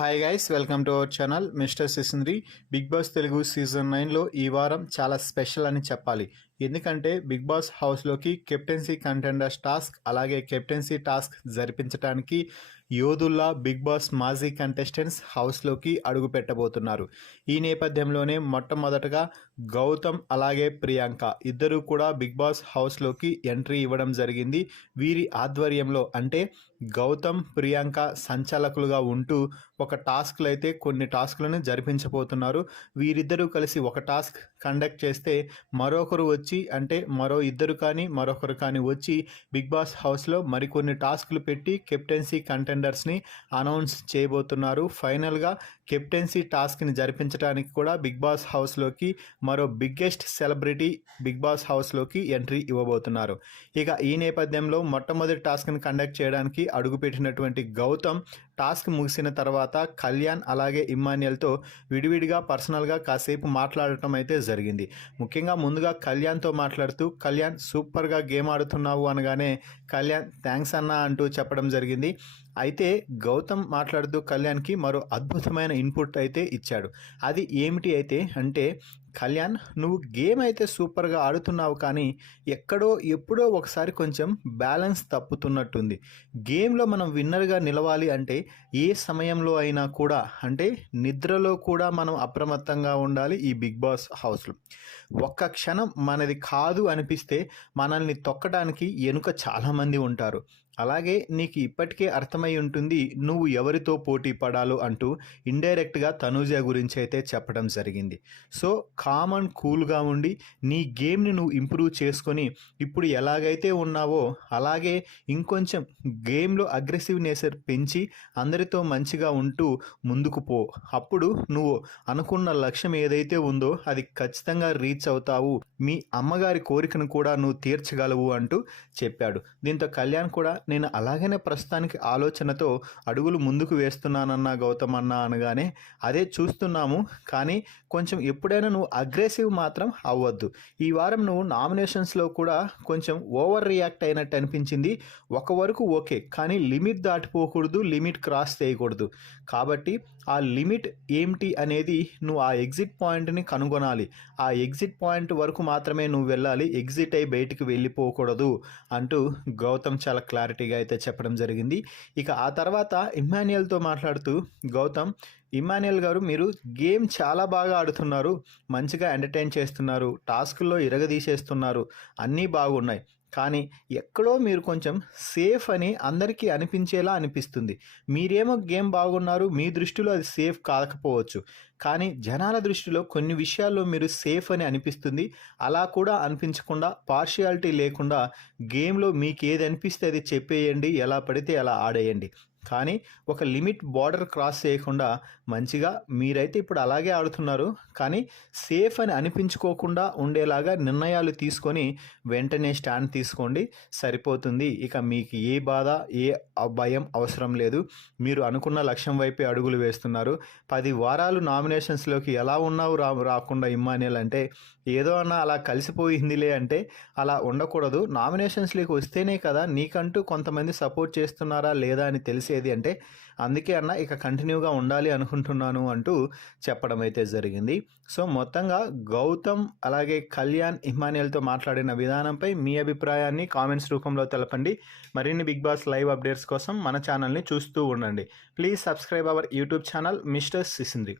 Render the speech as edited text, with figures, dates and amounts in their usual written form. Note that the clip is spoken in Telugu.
Hi guys, welcome to our channel mister Sisindri. Bigg Boss Telugu season 9లో ఈ వారం చాలా స్పెషల్ అని చెప్పాలి. ఎందుకంటే బిగ్ బాస్ హౌస్లోకి కెప్టెన్సీ కంటెండర్స్ టాస్క్ అలాగే కెప్టెన్సీ టాస్క్ జరిపించడానికి యోధుల్లా బిగ్ బాస్ మాజీ కంటెస్టెంట్స్ హౌస్లోకి అడుగు పెట్టబోతున్నారు. ఈ నేపథ్యంలోనే మొట్టమొదటగా గౌతమ్ అలాగే ప్రియాంక ఇద్దరు కూడా బిగ్ బాస్ హౌస్లోకి ఎంట్రీ ఇవ్వడం జరిగింది. వీరి ఆధ్వర్యంలో అంటే గౌతమ్ ప్రియాంక సంచాలకులుగా ఉంటూ ఒక టాస్క్లు అయితే కొన్ని టాస్క్లను జరిపించబోతున్నారు. వీరిద్దరూ కలిసి ఒక టాస్క్ కండక్ట్ చేస్తే మరొకరు వచ్చి అంటే మరో ఇద్దరు కానీ మరొకరు కానీ వచ్చి బిగ్ బాస్ హౌస్లో మరికొన్ని టాస్క్లు పెట్టి కెప్టెన్సీ కంటెండర్స్ని అనౌన్స్ చేయబోతున్నారు. ఫైనల్గా కెప్టెన్సీ టాస్క్ని జరిపించడానికి కూడా బిగ్ బాస్ హౌస్లోకి మరో బిగ్గెస్ట్ సెలబ్రిటీ బిగ్ బాస్ హౌస్లోకి ఎంట్రీ ఇవ్వబోతున్నారు. ఇక ఈ నేపథ్యంలో మొట్టమొదటి టాస్క్ని కండక్ట్ చేయడానికి అడుగుపెట్టినటువంటి గౌతమ్ టాస్క్ ముగిసిన తర్వాత కళ్యాణ్ అలాగే ఇమ్మాన్యుయల్తో విడివిడిగా పర్సనల్గా కాసేపు మాట్లాడటం అయితే జరిగింది. ముఖ్యంగా ముందుగా కళ్యాణ్తో మాట్లాడుతూ కళ్యాణ్ సూపర్గా గేమ్ ఆడుతున్నావు అనగానే కళ్యాణ్ థ్యాంక్స్ అన్నా అంటూ చెప్పడం జరిగింది. అయితే గౌతమ్ మాట్లాడుతూ కళ్యాణ్కి మరో అద్భుతమైన ఇన్పుట్ అయితే ఇచ్చాడు. అది ఏమిటి అయితే అంటే, కళ్యాణ్ నువ్వు గేమ్ అయితే సూపర్గా ఆడుతున్నావు కానీ ఎప్పుడో ఒకసారి కొంచెం బ్యాలెన్స్ తప్పుతున్నట్టుంది. గేమ్లో మనం విన్నర్గా నిలవాలి అంటే ఏ సమయంలో అయినా కూడా అంటే నిద్రలో కూడా మనం అప్రమత్తంగా ఉండాలి. ఈ బిగ్ బాస్ హౌస్లో ఒక్క క్షణం మనది కాదు అనిపిస్తే మనల్ని తొక్కడానికి వెనుక చాలామంది ఉంటారు. అలాగే నీకు ఇప్పటికే అర్థమై ఉంటుంది నువ్వు ఎవరితో పోటీ పడాలో అంటూ ఇండైరెక్ట్గా తనూజ గురించి అయితే చెప్పడం జరిగింది. సో కామ్ అండ్ కూల్గా ఉండి నీ గేమ్ని నువ్వు ఇంప్రూవ్ చేసుకొని ఇప్పుడు ఎలాగైతే ఉన్నావో అలాగే ఇంకొంచెం గేమ్లో అగ్రెసివ్ నేచర్ పెంచి అందరితో మంచిగా ఉంటూ ముందుకు పో. అప్పుడు నువ్వు అనుకున్న లక్ష్యం ఏదైతే ఉందో అది ఖచ్చితంగా రీచ్ అవుతావు. మీ అమ్మగారి కోరికను కూడా నువ్వు తీర్చగలవు అంటూ చెప్పాడు. దీంతో కళ్యాణ్ కూడా నేను అలాగనే ప్రస్తుతానికి ఆలోచనతో అడుగులు ముందుకు వేస్తున్నానన్నా గౌతమ్ అన్న అనగానే అదే చూస్తున్నాము, కానీ కొంచెం ఎప్పుడైనా నువ్వు అగ్రెసివ్ మాత్రం అవ్వద్దు. ఈ వారం నువ్వు నామినేషన్స్లో కూడా కొంచెం ఓవర్ రియాక్ట్ అయినట్టు అనిపించింది. ఒక వరకు ఓకే, కానీ లిమిట్ దాటిపోకూడదు, లిమిట్ క్రాస్ చేయకూడదు. కాబట్టి ఆ లిమిట్ ఏమిటి అనేది నువ్వు ఆ ఎగ్జిట్ పాయింట్ని కనుగొనాలి. ఆ ఎగ్జిట్ పాయింట్ వరకు మాత్రమే నువ్వు వెళ్ళాలి, ఎగ్జిట్ అయి బయటికి వెళ్ళిపోకూడదు అంటూ గౌతమ్ చాలా క్లారిటీగా అయితే చెప్పడం జరిగింది. ఇక ఆ తర్వాత ఇమ్మాన్యుయల్తో మాట్లాడుతూ గౌతమ్, ఇమ్మాన్యుయల్ గారు మీరు గేమ్ చాలా బాగా ఆడుతున్నారు, మంచిగా ఎంటర్టైన్ చేస్తున్నారు, టాస్కుల్లో ఇరగదీసేస్తున్నారు, అన్నీ బాగున్నాయి, కానీ ఎక్కడో మీరు కొంచెం సేఫ్ అని అందరికీ అనిపించేలా అనిపిస్తుంది. మీరేమో గేమ్ బాగున్నారు, మీ దృష్టిలో అది సేఫ్ కాకపోవచ్చు, కానీ జనాల దృష్టిలో కొన్ని విషయాల్లో మీరు సేఫ్ అని అనిపిస్తుంది. అలా కూడా అనిపించకుండా పార్షియాలిటీ లేకుండా గేమ్లో మీకు ఏది అనిపిస్తే అది చెప్పేయండి, ఎలా పడితే అలా ఆడేయండి, కానీ ఒక లిమిట్ బార్డర్ క్రాస్ చేయకుండా మంచిగా మీరైతే ఇప్పుడు అలాగే ఆడుతున్నారు, కానీ సేఫ్ అని అనిపించుకోకుండా ఉండేలాగా నిర్ణయాలు తీసుకొని వెంటనే స్టాండ్ తీసుకోండి, సరిపోతుంది. ఇక మీకు ఏ బాధ ఏ భయం అవసరం లేదు. మీరు అనుకున్న లక్ష్యం వైపే అడుగులు వేస్తున్నారు. 10 వారాలు నామినేషన్స్లోకి ఎలా ఉన్నావు రాకుండా ఇమ్మాన్యుయల్ అంటే ఏదో అన్న అలా కలిసిపోయిందిలే అంటే అలా ఉండకూడదు. నామినేషన్స్లోకి వస్తేనే కదా నీకంటూ కొంతమంది సపోర్ట్ చేస్తున్నారా లేదా అని తెలిసేది. అంటే అందుకే అన్న ఇక కంటిన్యూగా ఉండాలి అనుకుంటున్నాను అంటూ చెప్పడం అయితే జరిగింది. సో మొత్తంగా గౌతమ్ అలాగే కళ్యాణ్ ఇమ్మాన్యుయల్తో మాట్లాడిన విధానంపై మీ అభిప్రాయాన్ని కామెంట్స్ రూపంలో తెలపండి. మరిన్ని బిగ్ బాస్ లైవ్ అప్డేట్స్ కోసం మన ఛానల్ని చూస్తూ ఉండండి. Please subscribe our YouTube channel mister సిసింద్రి.